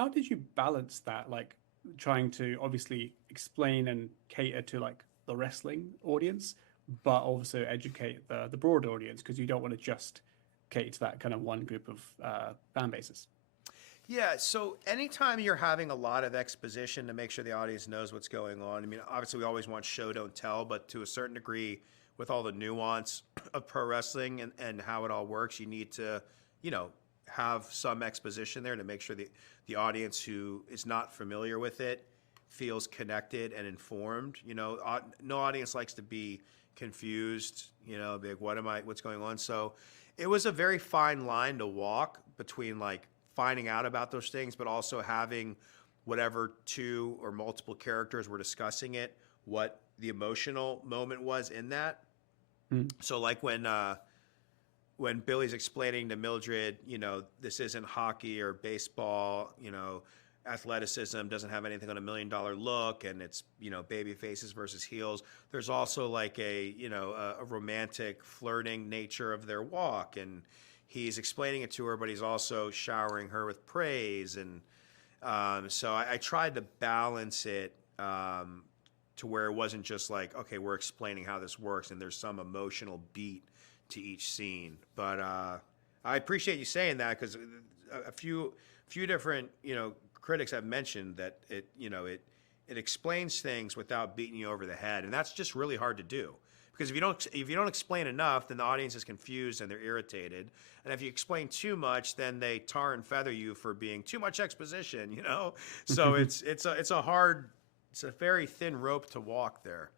how did you balance that? Like trying to obviously explain and cater to like the wrestling audience, but also educate the broader audience because you don't want to just cater to that kind of one group of fan bases. Yeah, so anytime you're having a lot of exposition to make sure the audience knows what's going on, I mean, obviously we always want show, don't tell, but to a certain degree, with all the nuance of pro wrestling and how it all works, you need to, you know, have some exposition there to make sure the audience who is not familiar with it feels connected and informed. You know, no audience likes to be confused, you know, be like, what's going on? So it was a very fine line to walk between like finding out about those things, but also having whatever two or multiple characters were discussing it, what the emotional moment was in that. Mm. So like when Billy's explaining to Mildred, you know, this isn't hockey or baseball, you know, athleticism doesn't have anything on $1 million look, and it's, you know, baby faces versus heels. There's also like a romantic flirting nature of their walk, and he's explaining it to her, but he's also showering her with praise. And so I tried to balance it to where it wasn't just like, okay, we're explaining how this works and there's some emotional beat to each scene. But I appreciate you saying that, because a few different, you know, critics have mentioned that it explains things without beating you over the head, and that's just really hard to do. Because if you don't explain enough, then the audience is confused and they're irritated. And if you explain too much, then they tar and feather you for being too much exposition, you know? So it's a very thin rope to walk there.